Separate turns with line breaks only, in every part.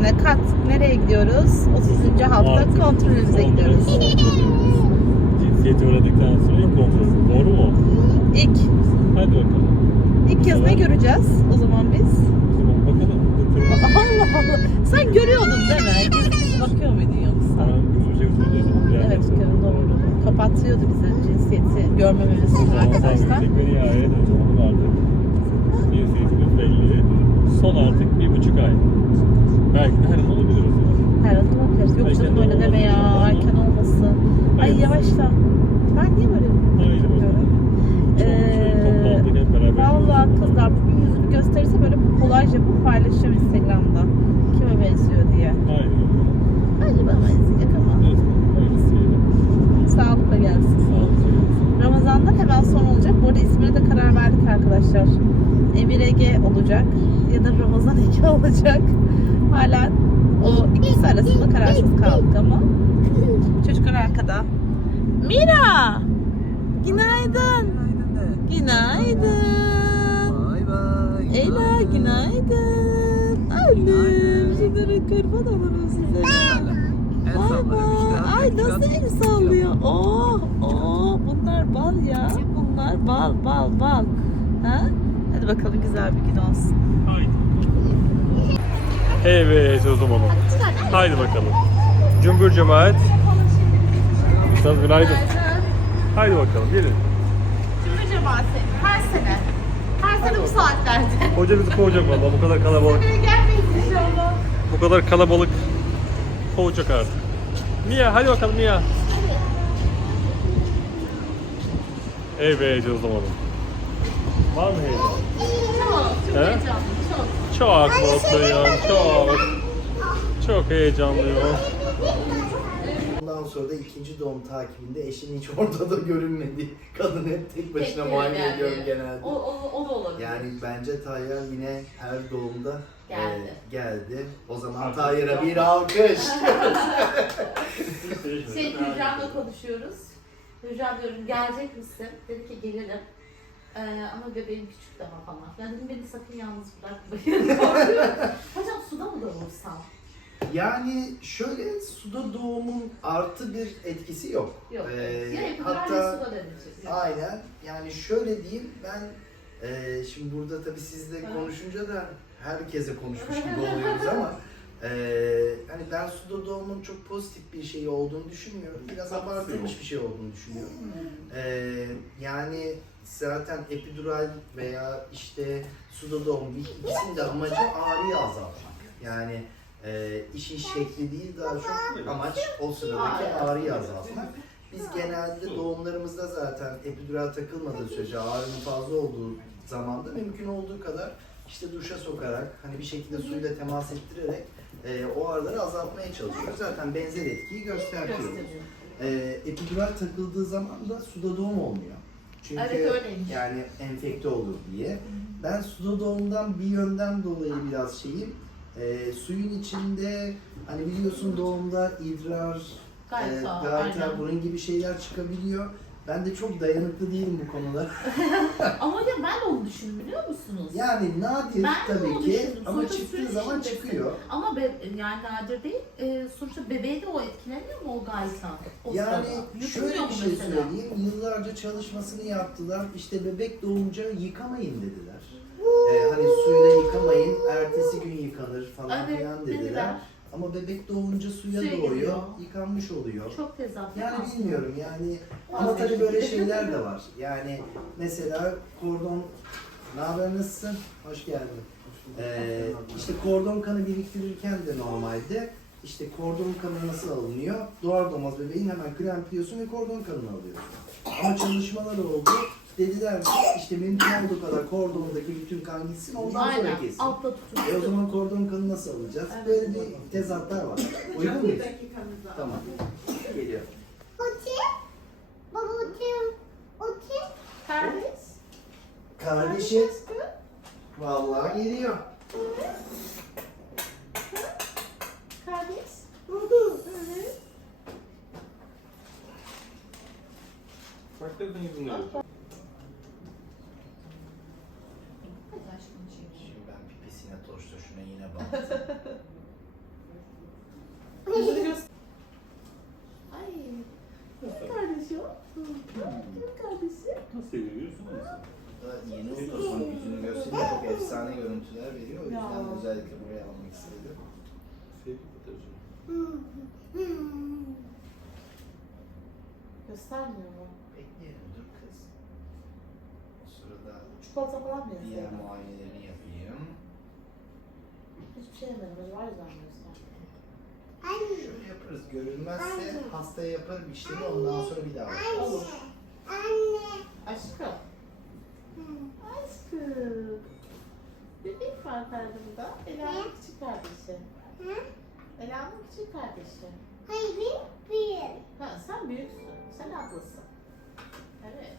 üzerine kattık. Nereye gidiyoruz? 30. hafta
Artık
kontrolümüze gidiyoruz.
Cinsiyeti uğradıktan sonra ilk kontrol. Doğru mu?
İlk.
Hadi bakalım.
İlk kez ne göreceğiz o zaman biz?
O zaman bakalım.
Allah Allah. Sen görüyordun değil mi? Gizli bakıyor muydun yoksa?
Ben gözümüze gözümüze
Evet, görün doğru. Kapatıyordu bize cinsiyeti görmememiz için arkadaşlar.
Tekmeni nihayet onu vardı. Cinsiyetimiz belli. Son artık 1,5 ay. Belki de her an olabilir o zaman.
Her an olabilir. Yok canım öyle deme ya. Erken olmasın. Ay yavaşla. Ben niye böyle
Haydi bakalım. Toplandık hep beraber.
Vallahi kızlar bugün yüzünü gösterirse böyle kolaj yapıp paylaşacağım Instagram'da. Kime benziyor diye.
Haydi bakalım.
Hadi bana izleyecek ama.
Evet, haydi isteyelim.
Sağlıkla gelsin.
Sağ olun.
Ramazan'dan hemen sonra olacak. Bu arada ismine de karar verdik arkadaşlar. Emir Ege olacak ya da Ramazan Ege olacak. Hala o ikisi arasında kararsız kaldık ama. Çocuklar arkada. Mira! Günaydın. Günaydın.
Bay bay.
Ela günaydın. Annem şunları kurban olurum size. Bay bay. Ay nasıl el sallıyor. Oh oh bunlar bal ya. Bunlar bal. Ha? Hadi bakalım güzel bir gün olsun.
Evet o zaman. Haydi bakalım. Cümbür cemaat. Üstad günaydın. Haydi bakalım gelin.
Cümle cemaati her sene bu saatlerde.
Hoca bizi kovacak valla bu kadar kalabalık.
Buraya gelmeyiz inşallah.
Bu kadar kalabalık kovacak artık. Mia hadi bakalım Mia. Evet o zaman. Var mı heyecan?
Çok
He?
heyecanlı çok.
Çok mutluyum, çok heyecanlıyım.
Ondan sonra da ikinci doğum takibinde eşim hiç ortada görünmedi. Kadın hep tek başına muayene ediyorum genelde.
O da olabilir.
Yani bence Tayyar yine her doğumda geldi. O zaman
Alkış.
Tayyar'a bir alkış.
Hücrem'le konuşuyoruz. Hücrem diyorum gelecek misin? Dedi ki gelirim. Ama bebeğim küçük daha falan. Yani dedim beni sakın yalnız bırakmayın. Hocam suda mı doğursam?
Yani şöyle suda doğumun artı bir etkisi yok.
Yok.
Hatta
suda deneyeceğiz.
aynen yani şöyle diyeyim ben şimdi burada tabii sizle konuşunca da herkese konuşmuş gibi oluyoruz ama hani ben suda doğumun çok pozitif bir şey olduğunu düşünmüyorum. Biraz abartılmış bir şey olduğunu düşünüyorum. Yani zaten epidural veya işte suda doğum ikisinin de amacı ağrıyı azaltmak. Yani işin şekli değil daha çok amaç o sıradaki ağrıyı azaltmak. Biz genelde doğumlarımızda zaten epidural takılmadığı sürece ağrının fazla olduğu zamanda mümkün olduğu kadar işte duşa sokarak hani bir şekilde suyla temas ettirerek o ağrıları azaltmaya çalışıyoruz. Zaten benzer etkiyi gösteriyor. Epidural takıldığı zaman da suda doğum olmuyor. Çünkü yani enfekte olur diye. Ben suda doğumdan bir yönden dolayı biraz şeyim. Suyun içinde hani biliyorsun doğumda idrar, galter, bunun gibi şeyler çıkabiliyor. Ben de çok dayanıklı değilim bu konuda.
Ama ya ben de onu düşündüm biliyor musunuz?
Yani nadir tabii ki ama
sonuçta
çıktığı zaman çıkıyor.
Ama yani nadir değil. Sonuçta bebeği de o etkileniyor mu o gaytan?
Yani şöyle bir şey söyleyeyim. Yıllarca çalışmasını yaptılar. İşte bebek doğunca yıkamayın dediler. Hani suyla yıkamayın, ertesi gün yıkanır falan filan dediler. Ama bebek doğunca suya doğuyor,
giriyor.
yıkanmış oluyor.
Çok tezat.
Yani bilmiyorum yani ama tabii böyle şeyler de var. Yani mesela kordon, ne haber nasılsın? Hoş geldin. İşte kordon kanı biriktirirken de normalde işte kordon kanı nasıl alınıyor? Doğar doğmaz bebeğin hemen krempliyorsun ve kordon kanını alıyorsun. Ama çalışmalar oldu. Dediler ki işte mümkün olduğu kadar kordondaki bütün kan gitsin ondan sonra kesin.
Altta tutun.
O zaman kordon kanı nasıl alacağız? Böyle bir tezatlar var. Uygun muyuz? Tamam. Geliyor.
Kardeş.
Kardeşi vallahi geliyor.
Kardeş.
Bak dedin yüzünde.
Hadi aşkım çek.
Şimdi ben pipisine toştoşuna yine baktım. istedim.
Sevgi fotoğrafı.
Göstermiyor mu?
Bekleyelim dur kız. O sırada
Çikolata falan mı
diğer
yazıyor?
muayenelerini yapayım.
Hiçbir şey yemedim. Acaba yüzden mi göstermiyor?
Şöyle yaparız. Görülmezse hastaya yaparım işlemi ondan sonra bir daha bakarız.
Olur. Aşkım. Aşkım. Bebek var karnımda. Ela'nın küçük kardeşi. Ela'nın küçük kardeşi. Ha, sen büyüksün. Sen haklısın. Evet.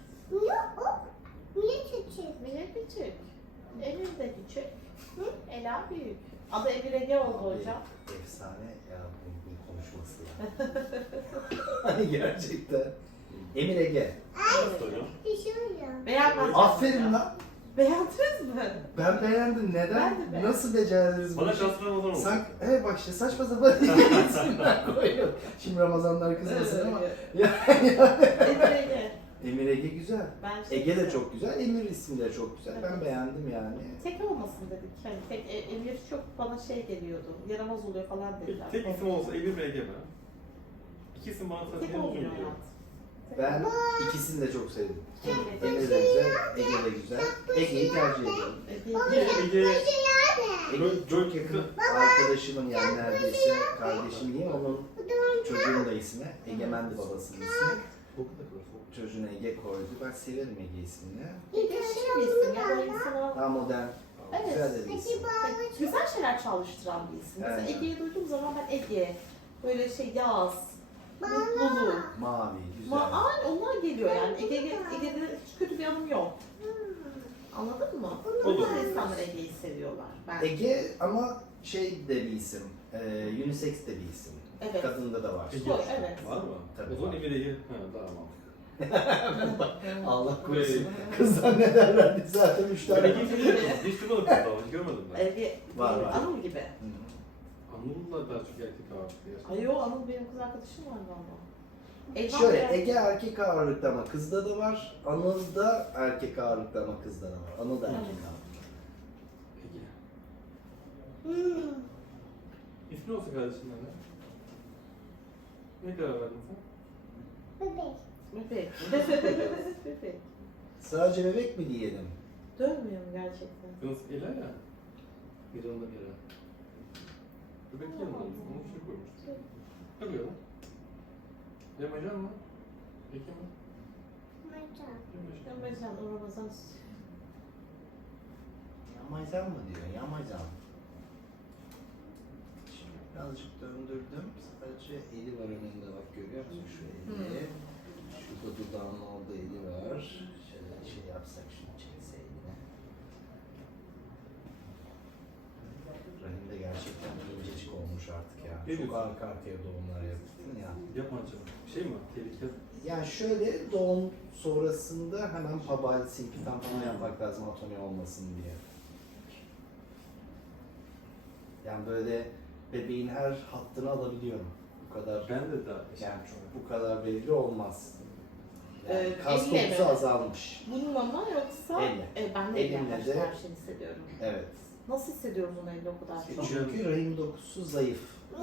Mine küçük. Emir de küçük. Ela büyük. Adı Emir Ege oldu hocam.
Efsane ya bu konuşması ya. Gerçekten. Emir Ege.
Nasıl hocam?
Beğenmez.
Aferin lan.
Beğendiniz mi?
Ben beğendim.
Ben de
Neden?
beğendim.
Nasıl becerdiniz
Bana
bu işi?
şans Ramazan oldu.
Evet bak işte saçma sapan isimler koyuyor. Şimdi Ramazanlar kızmasın ama.
Emir Ege.
Emir Ege güzel.
Ben
Ege de çok güzel, Emir ismi de çok güzel. Ben
Evet.
beğendim yani.
Tek olmasın dedik. Hani tek Emir çok bana şey geliyordu. Yaramaz oluyor falan dediler.
Tek isim olsa Emir ve Ege mi? İki isim bana
Tek
satıyor
olmuyor
diyor.
hayat.
Ben ikisini de çok sevdim.
Emir
Emir de güzel, Ege de güzel. Ege'yi tercih ediyorum.
Ege,
Ege çok yakın arkadaşımın yani neredeyse kardeşim diyeyim onun çocuğun da ismi. Egemendi babasının ismi. Çocuğuna Ege koydu. Ben severim Ege ismini.
Ege şey bir isim ya. Böyle insana
Daha modern,
Evet.
güzel de bir isim.
güzel şeyler çalıştıran bir isim. Mesela
Aynen.
Ege'yi duyduğum zaman ben Ege, böyle şey yaz, mutluluk.
Mavi, güzel.
Aynen onlar geliyor yani. Ege'de hiç kötü bir anım yok. Anladın mı?
Olur.
Bazı insanlar Ege'yi seviyorlar. Ben.
Ege ama şey de bir isim, unisex de bir isim.
Evet.
Kadında da var.
Ege.
Evet.
Var mı?
Tabii
O zaman
var.
Emir Ege. Ha, daha mantıklı.
Allah korusun. Kızlar ne derlerdi zaten 3
Ben
tane.
Ege'yi tanıyorum. Hiç duymadım kızı daha. Hiç görmedim ben.
Ege,
Var, var.
Anıl gibi.
Anadolu'da daha çok erkek ağırlıklı yaşıyor.
Ay yo, Anıl benim kız arkadaşım var valla. Elvan
Şöyle
biraz-
Ege erkek ağırlıkta ama kızda da var. Anıl da erkek ağırlıkta ama kızda da var. Anıl da erkek ağırlıkta.
Ege. İsmi olsa kardeşim ne? Ne karar verdin sen?
Bebek. Bebek.
Sadece bebek mi diyelim?
Dönmüyor mu gerçekten?
Nasıl Ela ya? Bir yanında Ela. Bebek yanında olmuş. Onu şey koymuş. Tabii ya. Yamacan mı? Peki mi? Yamacan.
Ramazan, o Ramazan.
Yamazan mı diyor? Yamazan. Şimdi birazcık döndürdüm. Sadece eli var önünde bak görüyor musun şu eli? Şurada dudağının olduğu eli var. Şöyle şey yapsak şunu çekse eline. Rahim de gerçekten incecik olmuş artık ya.
Ne
Çok
diyorsun?
arka arkaya doğumlar yaptın ya.
Yamacan. Şey mi? Tehlike.
Yani şöyle doğum sonrasında hemen pabal, simpitan falan yapmak lazım atomi olmasın diye. Yani böyle bebeğin her hattını alabiliyorum. Bu kadar
Ben de daha
yani bu kadar belli olmaz. Yani kas
elle
dokusu
mi?
azalmış.
Bununla mı yoksa?
Elle.
Ben de
Elimle
yaklaşık
de-
her şeyi hissediyorum.
Evet.
Nasıl hissediyoruz onu elle o kadar çok?
Çünkü rahim dokusu zayıf.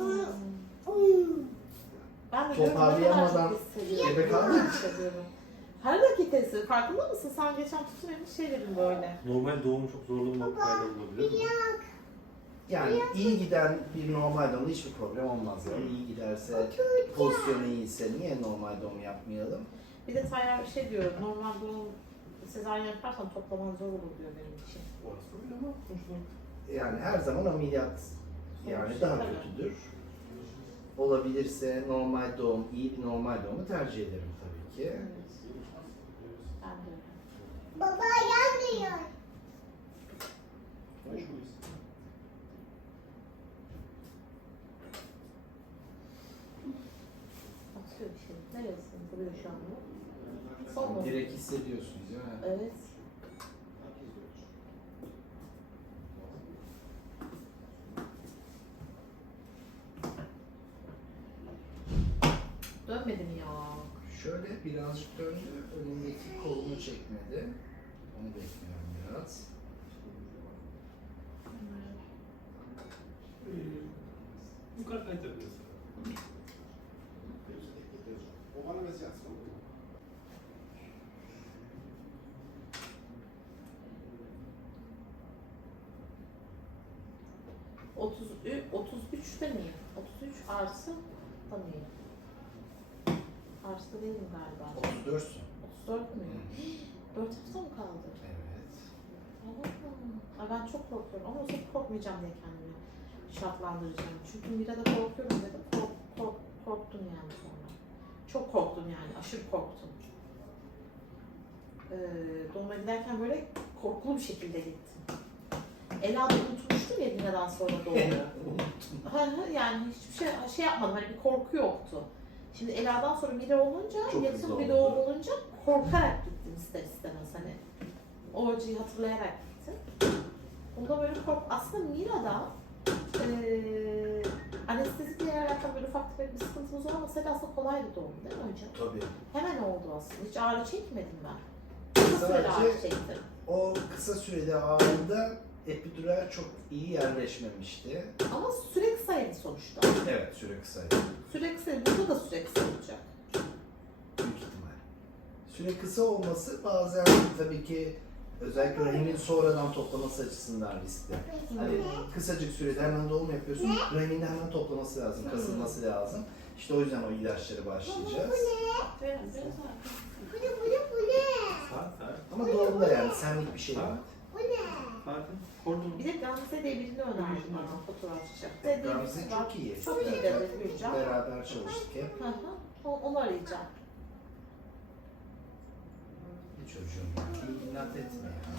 Ben de
Toparlayamadan
hissediyorum.
bebek aldı mı?
Hissediyorum. Her dakikası farkında mısın? Sen geçen tutun şey dedin böyle.
Normal doğum çok zorlanmak faydalı olabilir mi?
Yani iyi giden bir normal doğumda hiçbir problem olmaz. Yani iyi giderse, pozisyonu iyiyse niye normal doğum yapmayalım?
Bir de Tayyar bir şey diyor. Normal doğum sezaryen yaparsan toplaman zor olur diyor benim için.
Orası öyle ama sonuçta.
Yani her zaman ameliyat yani
Sonuçta
daha
tabii.
kötüdür. Olabilirse normal doğum, iyi bir normal doğumu tercih ederim tabii ki.
Evet. Ben de öyle.
Baba yanmıyor.
Atıyor bir şey. Neresin? Duruyor şu anda. Son mu?
Direkt hissediyorsunuz değil mi?
Evet. Dönmedi mi ya?
Şöyle birazcık döndü, önündeki kolunu çekmedi. Onu bekliyorum biraz.
yukarı kaytırabiliyorsun.
Otuz 33'te miyim? 33 arsa da mıyım? Arsa değilim galiba.
34'sün.
34 müyüm? 4 hafta mı kaldı?
Evet.
Allah'ım. Ay ben çok korkuyorum ama o zaman korkmayacağım diye kendimi şartlandıracağım. Çünkü Mira'da korkuyorum dedim. Korktum yani sonra. Çok korktum yani. Aşırı korktum. Doğuma giderken böyle korkulu bir şekilde gittim. Ela da unutmuştum ya Mira'dan sonra doğumu. Yani hiçbir şey yapmadım. Hani bir korku yoktu. Şimdi Ela'dan sonra Mira olunca,
Çok
yakın
hızlı
bir
oldu.
doğum olunca korkarak gittim ister istemez hani. O acıyı hatırlayarak gittim. Bunda böyle aslında Mira'da anesteziyle alakalı böyle ufak tefek bir sıkıntımız olmasaydı aslında kolaydı doğum değil mi hocam?
Tabii.
Hemen oldu aslında. Hiç ağrı çekmedim ben. Kısa sürede ağrı
Sadece
çektim.
o kısa sürede ağrıda epidural çok iyi yerleşmemişti.
Ama süre kısaydı sonuçta.
Evet, süre kısaydı.
Süre kısaydı. Burada da süre kısa olacak.
Büyük ihtimal. Süre kısa olması bazen tabii ki özellikle rahimin sonradan toplaması açısından riskli. Hani kısacık sürede hemen doğum yapıyorsun, rahimin de hemen toplaması lazım, kasılması lazım. İşte o yüzden o ilaçları başlayacağız.
Bu ne?
Ama doğumda yani senlik bir şey var.
Bu ne?
Zaten kordon.
Bir de Gamze diye birini önerdi bana fotoğrafçı.
Gamze çok iyi.
Çok iyi dedi Gülcan.
Beraber çalıştık hep.
Hı hı. Onu arayacağım.
Bir çocuğum ya. İnat etme ya.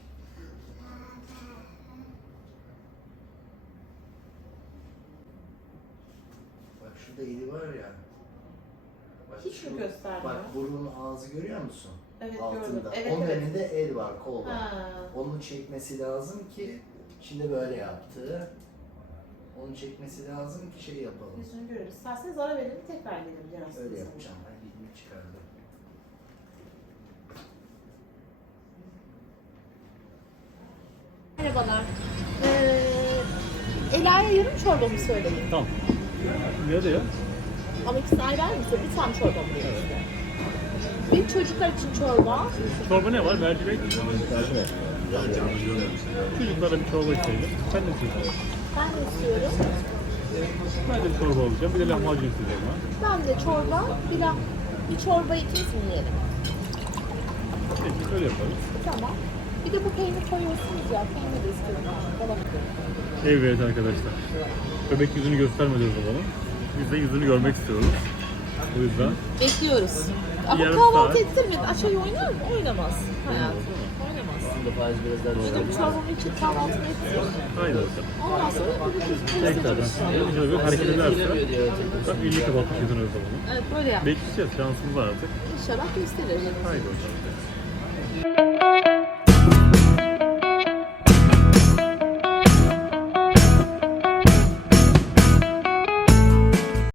Bak şurada eli var ya. Bak
Hiç mi göstermiyor?
Bak burun ağzı görüyor musun?
Evet
Altında.
gördüm. Evet
Onun
evet.
önünde el var, kol var.
Ha.
Onun çekmesi lazım ki şimdi böyle yaptı. Onu çekmesi lazım ki şey yapalım.
Yüzünü görürüz. İsterseniz ara verelim tekrar gelebilir aslında.
Öyle yapacağım. Ben dilimi çıkardım.
Merhabalar. Ela'ya yarım çorbamı söyleyin.
Tamam. Ne diyor?
Ama ikisini ayrı ayrı mı söyleyeyim? Bir tane çorbamı diyor. Bir çocuklar için çorba.
Çorba ne var? Mercimek. Mercimek. Çocuklara bir çorba isteyelim. Sen ne istiyorsun?
Ben de istiyorum.
Ben de bir çorba alacağım. Bir de lahmacun isteyeceğim ben.
Ben de çorba, bir çorba ikimiz mi yiyelim?
Peki öyle yaparız.
Tamam. Bir de bu peynir koyuyorsunuz ya, peynir de istiyorum.
Evet arkadaşlar. Bebek yüzünü göstermedi o zaman. Biz de yüzünü görmek istiyoruz. O yüzden
Bekliyoruz. Ama
yarım
kahvaltı
saat.
ettirmedi. Aşağıya oynar mı? Oynamaz. Hayatım. Oynamaz. Dedim çorbamı için kahvaltını ettir.
haydi bakalım.
Ondan sonra bir
Tekrardan böyle hareket ederse bak illi kapatmış yüzünü o zaman.
Evet böyle yap.
Bekleyeceğiz. Şansımız var artık.
İnşallah gösterir.
Haydi bakalım.